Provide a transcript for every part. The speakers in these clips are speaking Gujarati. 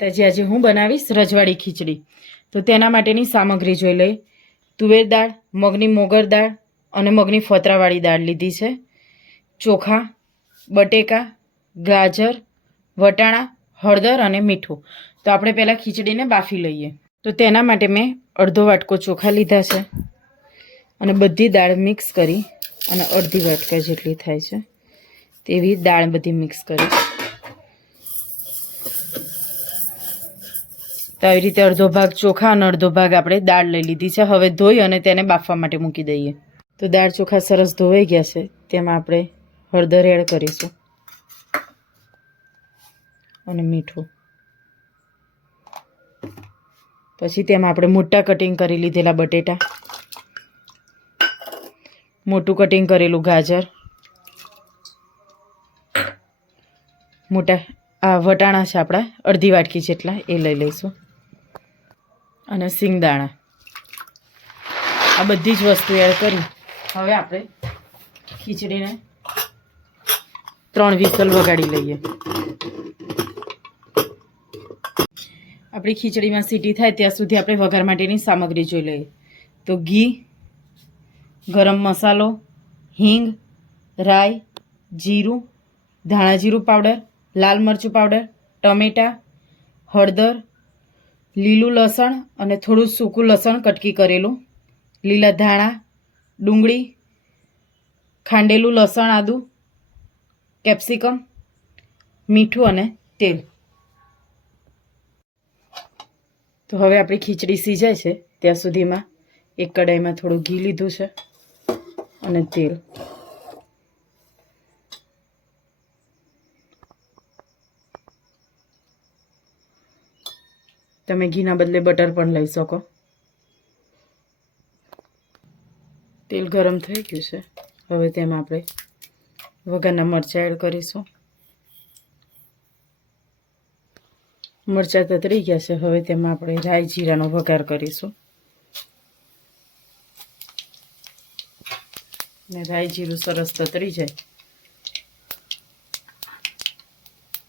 તાજી આજે હું બનાવીશ રજવાડી ખીચડી. તો તેના માટેની સામગ્રી જોઈ લઈએ. તુવેર દાળ, મગની મોગર દાળ અને મગની ફોતરાવાળી દાળ લીધી છે. ચોખા, બટેકા, ગાજર, વટાણા, હળદર અને મીઠું. તો આપણે પહેલાં ખીચડીને બાફી લઈએ. તો તેના માટે મેં અડધો વાટકો ચોખા લીધા છે અને બધી દાળ મિક્સ કરી અને અડધી વાટકા જેટલી થાય છે તેવી દાળ બધી મિક્સ કરી. તો આવી રીતે અડધો ભાગ ચોખા અને અડધો ભાગ આપણે દાળ લઈ લીધી છે. હવે ધોઈ અને તેને બાફવા માટે મૂકી દઈએ. તો દાળ ચોખા સરસ ધોવાઈ ગયા છે. તેમાં આપણે હળદર એડ કરીશું અને મીઠું. પછી તેમાં આપણે મોટા કટિંગ કરી લીધેલા બટેટા, મોટું કટિંગ કરેલું ગાજર, મોટા આ વટાણા છે આપણા અડધી વાટકી જેટલા એ લઈ લઈશું અને સિંગદાણા. આ બધી જ વસ્તુ એડ કરી હવે આપણે ખીચડીને 3 વિસલ વગાડી લઈએ. આપણી ખીચડીમાં સીટી થાય ત્યાં સુધી આપણે વઘાર માટેની સામગ્રી જોઈ લઈએ. તો ઘી, ગરમ મસાલો, હિંગ, રાઈ, જીરું, ધાણા જીરું પાવડર, લાલ મરચું પાવડર, ટમેટાં, હળદર, લીલું લસણ અને થોડું સૂકું લસણ કટકી કરેલું, લીલા ધાણા, ડુંગળી, ખાંડેલું લસણ, આદું, કેપ્સિકમ, મીઠું અને તેલ. તો હવે આપણી ખીચડી સિજાય છે ત્યાં સુધીમાં એક કડાઈમાં થોડું ઘી લીધું છે અને તેલ. તમે ઘીના બદલે બટર પણ લઈ શકો. તેલ ગરમ થઈ ગયું છે. હવે તેમાં આપણે વઘારના મરચાં એડ કરીશું. મરચાં તતરી ગયા છે. હવે તેમાં આપણે રાઈ જીરાનો વઘાર કરીશું. ને રાઈ જીરું સરસ તતરી જાય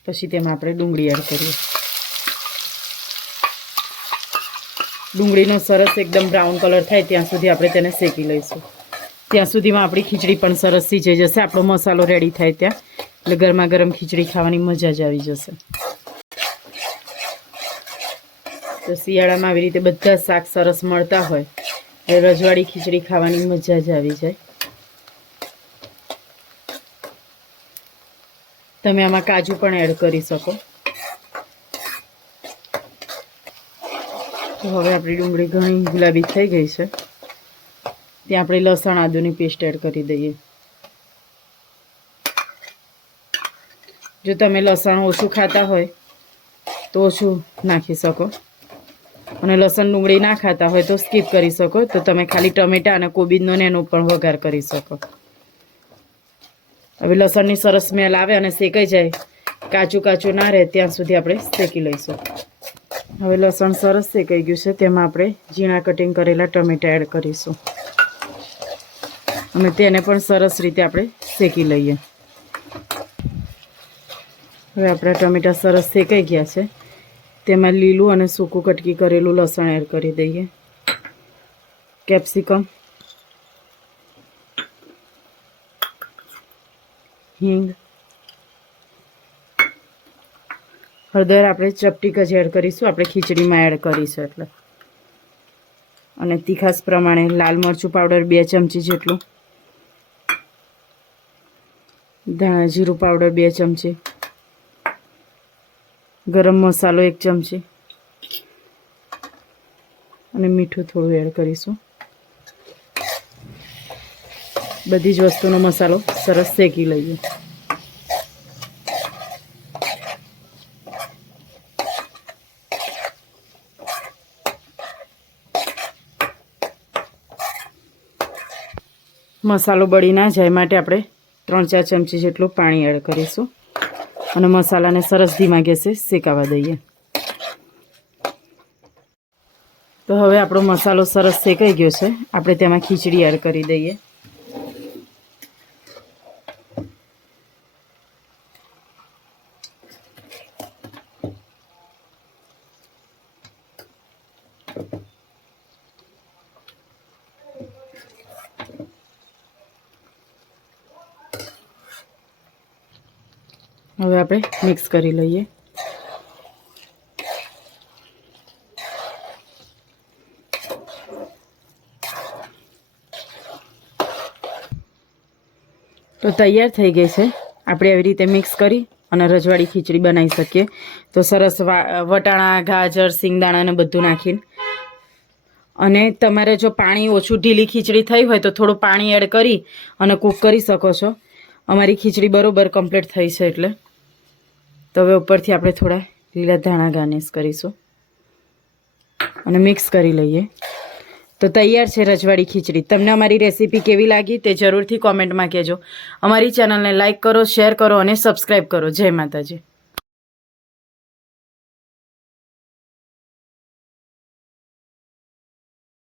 પછી તેમાં આપણે ડુંગળી એડ કરીએ. ડુંગળીનો સરસ એકદમ બ્રાઉન કલર થાય ત્યાં સુધી આપણે તેને શેકી લઈશું. ત્યાં સુધીમાં આપણી ખીચડી પણ સરસ સિજાઈ જશે. આપણો મસાલો રેડી થાય ત્યાં એટલે ગરમા ગરમ ખીચડી ખાવાની મજા જ આવી જશે. તો શિયાળામાં આવી રીતે બધા શાક સરસ મળતા હોય એટલે રજવાડી ખીચડી ખાવાની મજા જ આવી જાય. તમે આમાં કાજુ પણ એડ કરી શકો. તો હવે આપણી ડુંગળી ઘણી ગુલાબી થઈ ગઈ છે. ત્યાં આપણે લસણ આદુની પેસ્ટ એડ કરી દઈએ. જો તમે લસણ ઓછું ખાતા હોય તો ઓછું નાખી શકો અને લસણ ડુંગળી ના ખાતા હોય તો સ્કીપ કરી શકો. તો તમે ખાલી ટમેટાં અને કોબીજનો ને એનો પણ વઘાર કરી શકો. હવે લસણની સરસ સ્મેલ આવે અને શેકાઈ જાય, કાચું કાચું ના રહે ત્યાં સુધી આપણે શેકી લઈશું. હવે લસણ સરસ શેકાઈ ગયું છે. તેમાં આપણે ઝીણા કટિંગ કરેલા ટમેટાં એડ કરીશું અને તેને પણ સરસ રીતે આપણે શેકી લઈએ. હવે આપણા ટમેટાં સરસ શેકાઈ ગયા છે. તેમાં લીલું અને સૂકું કટકી કરેલું લસણ એડ કરી દઈએ, કેપ્સિકમ, હિંગ, હળદર આપણે ચપટીક જ એડ કરીશું, આપણે ખીચડીમાં એડ કરીશું એટલે. અને તીખાસ પ્રમાણે લાલ મરચું પાવડર 2 ચમચી જેટલું, ધાણા જીરું પાવડર 2 ચમચી, ગરમ મસાલો 1 ચમચી અને મીઠું થોડું એડ કરીશું. બધી જ વસ્તુનો મસાલો સરસ શેકી લઈએ. મસાલો બળી ના જાય માટે આપણે 3-4 ચમચી જેટલું પાણી એડ કરીશું અને મસાલાને સરસ ધીમા ગેસે શેકાવા દઈએ. તો હવે આપણો મસાલો સરસ શેકાઈ ગયો છે. આપણે તેમાં ખીચડી એડ કરી દઈએ. હવે આપણે મિક્સ કરી લઈએ. તો તૈયાર થઈ ગઈ છે. આપણે આવી રીતે મિક્સ કરી અને રજવાડી ખીચડી બનાવી શકીએ. તો સરસ વટાણા, ગાજર, સિંગદાણા ને બધું નાખીને. અને તમારે જો પાણી ઓછું ઢીલી ખીચડી થઈ હોય તો થોડું પાણી એડ કરી અને કૂક કરી શકો છો. અમારી ખીચડી બરોબર કમ્પ્લીટ થઈ છે એટલે. તો હવે ઉપરથી આપણે થોડા લીલા ધાણા ગાર્નિશ કરીશું અને મિક્સ કરી લઈએ. તો તૈયાર છે રજવાડી ખીચડી. તમને અમારી રેસીપી કેવી લાગી તે જરૂરથી કોમેન્ટમાં કહેજો. અમારી ચેનલને લાઇક કરો, શેર કરો અને સબસ્ક્રાઈબ કરો. જય માતાજી.